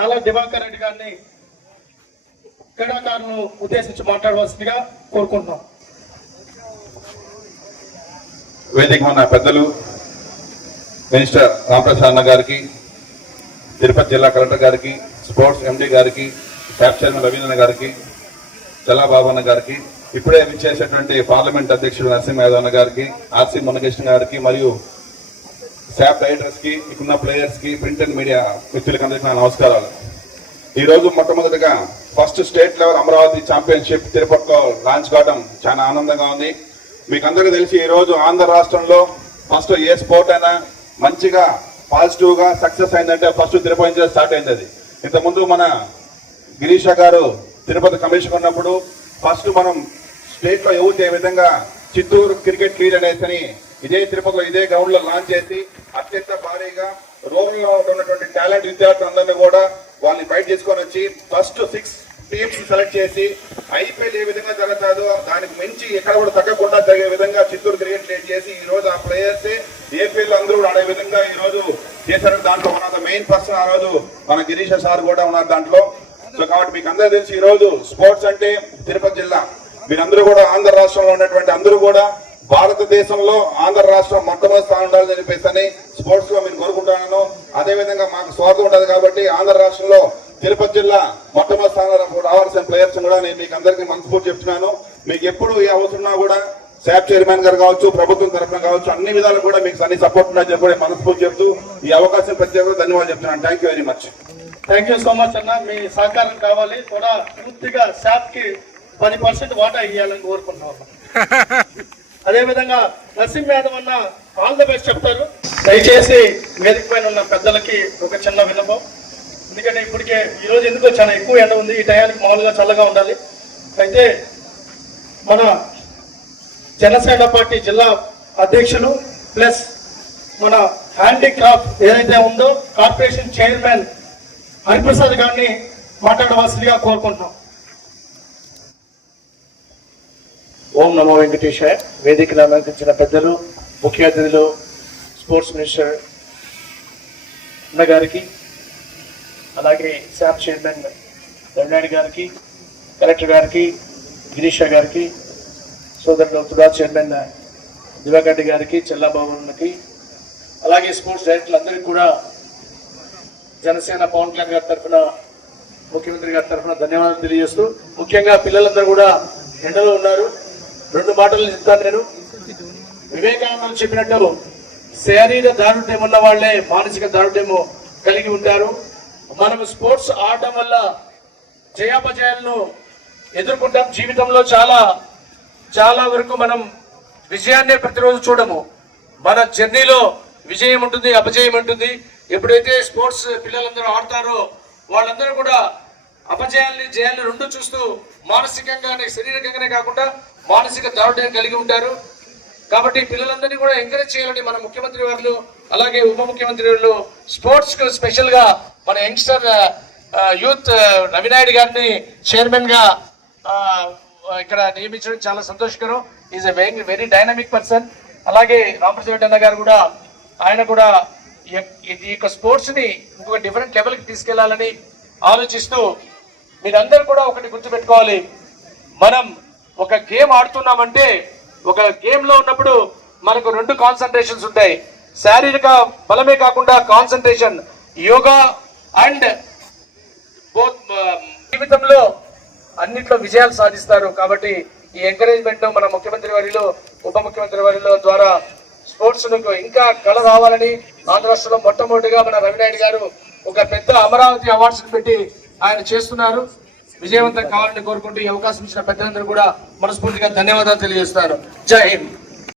చాలా దివాకర్ రెడ్డి గారిని క్రీడాకారులను ఉద్దేశించి మాట్లాడవలసిందిగా కోరుకుంటున్నాం. వేదిక ఉన్న పెద్దలు మినిస్టర్ రామప్రసాద్ అన్న గారికి తిరుపతి జిల్లా కలెక్టర్ గారికి స్పోర్ట్స్ ఎండి గారికి క్యాప్ చైర్మన్ రవీంద్ర గారికి చల్లాబాబు అన్న గారికి ఇప్పుడే విచ్చేసేటువంటి పార్లమెంట్ అధ్యక్షుడు నరసింహ యాదవ్ అన్న గారికి ఆర్సీ మునకృష్ణ గారికి మరియు శాప్ రైడర్స్కి ఇక్కడున్న ప్లేయర్స్కి ప్రింట్ అండ్ మీడియా మిత్రులకందరికీ నా నమస్కారాలు. ఈ రోజు మొట్టమొదటిగా first state level Amaravati championship తిరుపతిలో లాంచ్ కావడం చాలా ఆనందంగా ఉంది. మీకు అందరికీ తెలిసి ఈ రోజు ఆంధ్ర రాష్ట్రంలో ఫస్ట్ ఏ స్పోర్ట్ అయినా మంచిగా పాజిటివ్గా సక్సెస్ అయిందంటే ఫస్ట్ తిరుపతి నుంచి స్టార్ట్ అయింది అది. ఇంతకుముందు మన గిరీష గారు తిరుపతి కమిషన్ ఉన్నప్పుడు ఫస్ట్ మనం స్టేట్లో ఏ విధంగా చిత్తూరు క్రికెట్ లీగ్ అనేసి ఇదే తిరుపతిలో ఇదే గ్రౌండ్లో లాంచ్ చేసి అత్యంత భారీగా రూరల్ ఉన్నటువంటి టాలెంట్ విద్యార్థులందరినీ కూడా వాళ్ళని బయట తీసుకొని వచ్చి ఫస్ట్ సిక్స్ టీమ్స్ సెలెక్ట్ చేసి ఐపీఎల్ ఏ విధంగా జరుగుతుందో దానికి మించి ఎక్కడ కూడా తగ్గకుండా జరిగే విధంగా చిత్తూరు క్రికెట్ లీగ్ చేసి ఈ రోజు ఆ ప్లేయర్స్ ఏపీఎల్ అందరూ ఆడే విధంగా ఈ రోజు చేశారు. దాంట్లో one of the main person ఆ రోజు మన గిరీష సార్ కూడా ఉన్నారు దాంట్లో. సో కాబట్టి మీకు అందరూ తెలిసి ఈ రోజు స్పోర్ట్స్ అంటే తిరుపతి జిల్లా. మీరందరూ కూడా ఆంధ్ర రాష్ట్రంలో ఉన్నటువంటి అందరూ కూడా భారతదేశంలో ఆంధ్ర రాష్ట్రం మొట్టమొదటి స్థానం ఉండాలని చెప్పేసి అని స్పోర్ట్స్లో మీరు కోరుకుంటున్నాను అదే విధంగా మాకు స్వాగతం ఉంటుంది కాబట్టి ఆంధ్ర రాష్ట్రంలో తిరుపతి జిల్లా మొట్టమొదటి స్థానంలో రావాల్సిన ప్లేయర్స్ కూడా నేను మీకు అందరికీ మనస్ఫూర్తి చెప్తున్నాను. మీకు ఎప్పుడు ఏ అవసరమా కూడా శాప్ చైర్మన్ గారు కావచ్చు ప్రభుత్వం తరఫున కావచ్చు అన్ని విధాలు కూడా మీకు అన్ని సపోర్ట్ ఉన్నాయని చెప్పి మనస్ఫూర్తి చెప్తూ ఈ అవకాశం ప్రత్యేకంగా ధన్యవాదాలు చెప్తున్నాను. Thank you very much thank you so much అన్న. మీ సహకారం కావాలి. కూడా పూర్తిగా శాప్కి పది పర్సెంట్ వాటా ఇవ్వాలని కోరుకుంటున్నాం. అదేవిధంగా నర్సింగ్ యాదవ్ అన్న ఆల్ ద బెస్ట్ చెప్తారు. దయచేసి వేదిక పైన ఉన్న పెద్దలకి ఒక చిన్న విన్నపం. ఎందుకంటే ఇప్పటికే ఈరోజు ఎందుకు ఎందుకో చాలా ఎక్కువ ఎండ ఉంది. ఈ టయానికి మామూలుగా చల్లగా ఉండాలి. అయితే మన జనసేన పార్టీ జిల్లా అధ్యక్షులు ప్లస్ మన హ్యాండీక్రాఫ్ట్ ఏదైతే ఉందో కార్పొరేషన్ చైర్మన్ హరిప్రసాద్ గారిని మాట్లాడవలసిందిగా కోరుకుంటున్నాం. ఓం నమో వెంకటేశాయ. వేదికను అలంకరించిన పెద్దలు ముఖ్య అతిథులు స్పోర్ట్స్ మినిస్టర్ అన్నగారికి అలాగే శాప్ చైర్మన్ రవినాయుడు గారికి కలెక్టర్ గారికి గిరీష గారికి సోదరుడు తుడా చైర్మన్ దివాకర్రెడ్డి గారికి చెల్లాబాబుకి అలాగే స్పోర్ట్స్ డైరెక్టర్లందరికీ కూడా జనసేన పవన్ కళ్యాణ్ గారి తరఫున ముఖ్యమంత్రి గారి తరఫున ధన్యవాదాలు తెలియజేస్తూ ముఖ్యంగా పిల్లలందరూ కూడా ఎండలో ఉన్నారు. రెండు మాటలు చెప్తాను నేను. వివేకానందులు చెప్పినట్టు శారీర దారుఢ్యం ఉన్న వాళ్ళే మానసిక దారుఢ్యము కలిగి ఉంటారు. మనం స్పోర్ట్స్ ఆడటం వల్ల జయాపజయాలను ఎదుర్కొంటాం. జీవితంలో చాలా చాలా వరకు మనం విజయాన్నే ప్రతిరోజు చూడము. మన జర్నీలో విజయం ఉంటుంది అపజయం ఉంటుంది. ఎప్పుడైతే స్పోర్ట్స్ పిల్లలందరూ ఆడతారో వాళ్ళందరూ కూడా అపజయాల్ని జయాల్ని రెండు చూస్తూ మానసికంగానే శరీరకంగానే కాకుండా మానసిక దారుఢ్యం కలిగి ఉంటారు. కాబట్టి పిల్లలందరినీ కూడా ఎంకరేజ్ చేయాలని మన ముఖ్యమంత్రి వారు అలాగే ఉప ముఖ్యమంత్రి వారు స్పోర్ట్స్కు స్పెషల్గా మన యంగ్స్టర్ యూత్ రవినాయుడు గారిని చైర్మన్గా ఇక్కడ నియమించడం చాలా సంతోషకరం. Is a very very dynamic person అలాగే రామప్రసాద్ అన్న గారు కూడా ఆయన కూడా ఈ యొక్క- ఈ యొక్క స్పోర్ట్స్ని ఇంకొక డిఫరెంట్ లెవెల్కి తీసుకెళ్ళాలని ఆలోచిస్తూ మీరందరూ కూడా ఒకటి గుర్తుపెట్టుకోవాలి. మనం ఒక గేమ్ ఆడుతున్నామంటే ఒక గేమ్లో ఉన్నప్పుడు మనకు రెండు కాన్సన్ట్రేషన్స్ ఉంటాయి. శారీరక బలమే కాకుండా కాన్సన్ట్రేషన్ యోగా అండ్ బోత్ జీవితంలో అన్నిట్లో విజయాలు సాధిస్తారు. కాబట్టి ఈ ఎంకరేజ్మెంట్ మన ముఖ్యమంత్రి వారిలో ఉప ముఖ్యమంత్రి వారిలో ద్వారా స్పోర్ట్స్ ఇంకా కళ రావాలని ఆంధ్ర రాష్ట్రంలో మొట్టమొదటిగా మన రవినాయుడు గారు ఒక పెద్ద అమరావతి అవార్డ్స్ పెట్టి ఆయన చేస్తున్నారు. విజయవంతం కావాలని కోరుకుంటూ ఈ అవకాశం ఇచ్చిన పెద్దలందరూ కూడా మనస్ఫూర్తిగా ధన్యవాదాలు తెలియజేస్తున్నారు. జై హింద్.